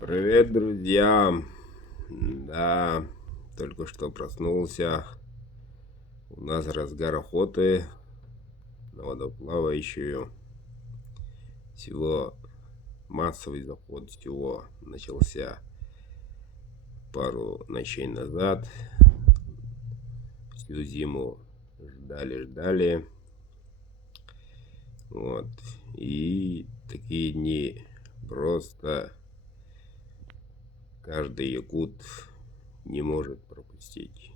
Привет, друзья! Да, только что проснулся. У нас разгар охоты на водоплавающую. Всего массовый заход всего начался пару ночей назад. Всю зиму ждали. Вот. И такие дни просто каждый якут не может пропустить.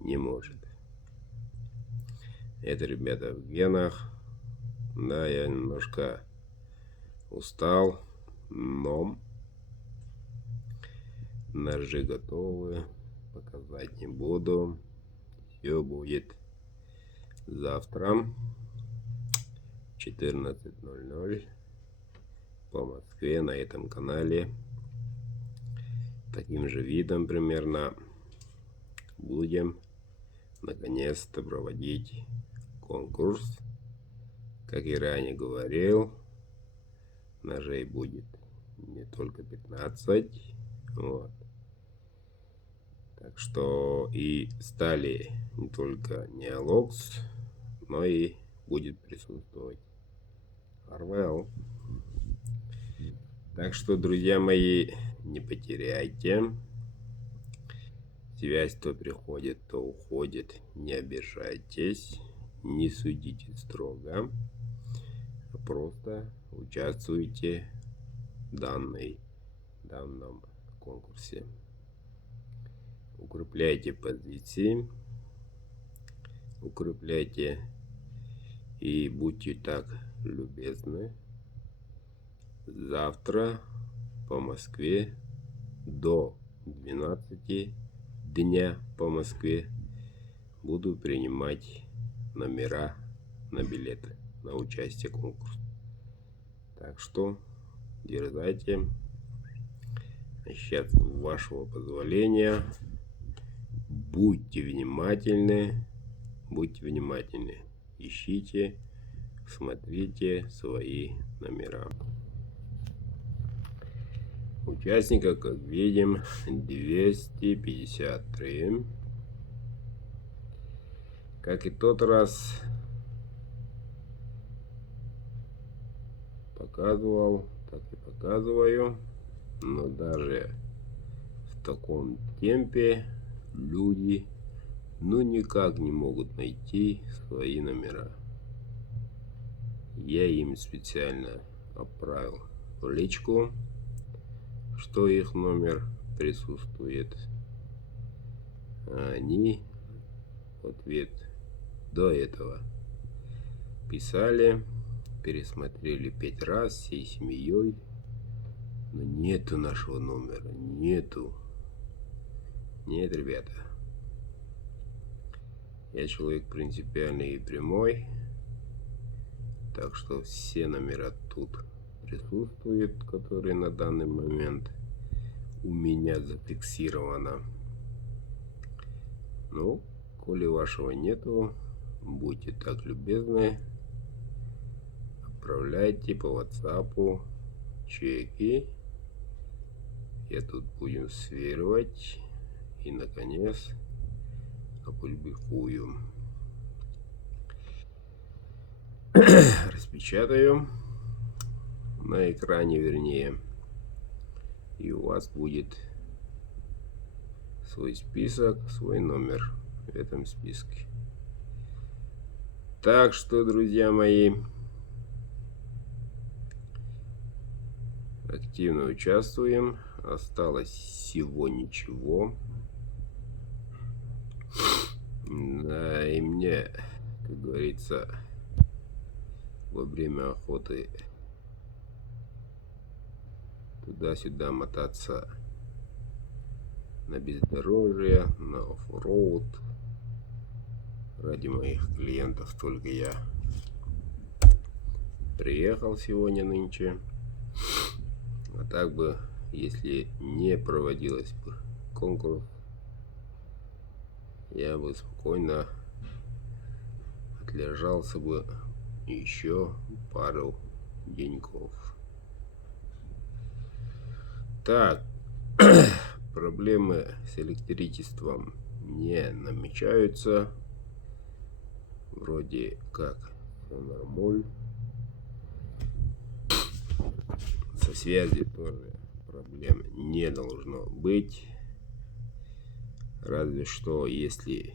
Не может. Это, ребята, в генах. Да, я немножко устал, но ножи готовы. Показать не буду. Все будет завтра 14:00 по Москве на этом канале. Таким же видом примерно будем наконец-то проводить конкурс. Как и ранее говорил, ножей будет не только 15. Вот. Так что и стали не только Неолокс, но и будет присутствовать Арвел. Так что, друзья мои, не потеряйте. Связь то приходит, то уходит. Не обижайтесь, не судите строго. Просто участвуйте в данном конкурсе. Укрепляйте позиции, укрепляйте и будьте так любезны. Завтра по Москве до 12 дня по Москве буду принимать номера на билеты на участие в конкурсе. Так что дерзайте. Сейчас, вашего позволения, будьте внимательны, ищите, смотрите свои номера. Участников, как видим, 253. Как и тот раз показывал, так и показываю. Но даже в таком темпе люди никак не могут найти свои номера. Я им специально отправил в личку, что их номер присутствует. А они в ответ до этого писали, пересмотрели 5 раз всей семьей, но нету нашего номера, нету. Нет, ребята. Я человек принципиальный и прямой, так что все номера тут присутствуют, которые на данный момент у меня зафиксировано. Ну, коли вашего нету, будьте так любезны, отправляйте по WhatsApp чеки. Я тут будем сверивать и, наконец, опубликую. Распечатаю на экране, вернее, и у вас будет свой список, свой номер в этом списке. Так что, друзья мои, активно участвуем. Осталось всего ничего. Да, и мне, как говорится, во время охоты туда-сюда мотаться на бездорожье, на оффроуд. Ради моих клиентов только я приехал сегодня, нынче. А так бы, если не проводилось бы конкурс, я бы спокойно отлежался бы еще пару деньков. Так, проблемы с электричеством не намечаются. Вроде как все нормуль. Со связью тоже проблем не должно быть. Разве что, если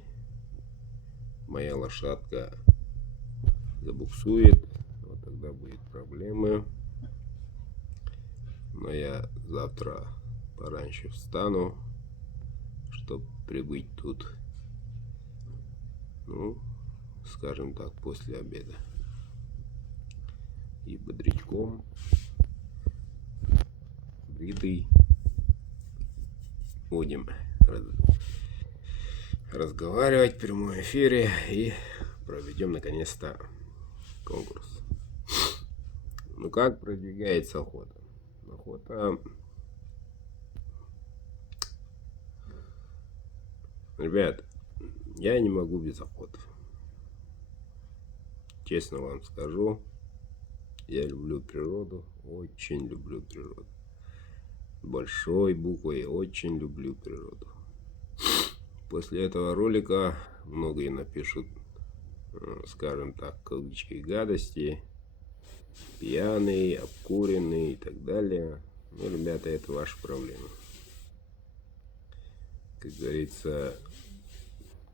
моя лошадка забуксует, вот тогда будет проблемы. Но я завтра пораньше встану, чтобы прибыть тут, ну, скажем так, после обеда. И бодрячком, бритый, будем разговаривать в прямом эфире и проведем наконец-то конкурс. Ну как продвигается охота? Охота... Ребят, я не могу без охоты. Честно вам скажу, я люблю природу, очень люблю природу. Большой буквой очень люблю природу. После этого ролика многие напишут, скажем так, кавычки гадости, пьяный, обкуренный и так далее. Ну, ребята, это ваша проблема. Как говорится,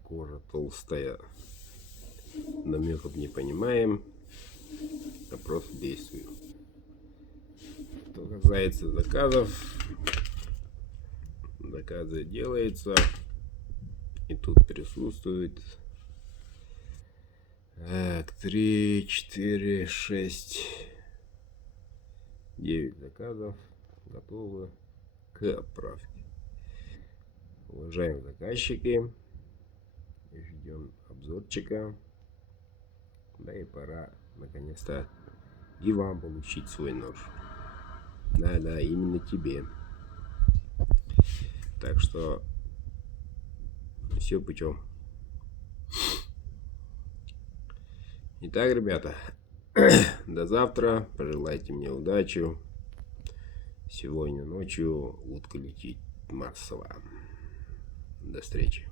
кожа толстая, намеков не понимаем, а просто действуем. Что касается заказов, заказы делаются, и тут присутствует 3, 4, 6, 9 заказов готовы к отправке. Уважаемые заказчики, ждем обзорчика. Да и пора наконец-то и вам получить свой нож. Да, именно тебе. Так что все путем. Итак, ребята, до завтра. Пожелайте мне удачи. Сегодня ночью утка летит массово. До встречи.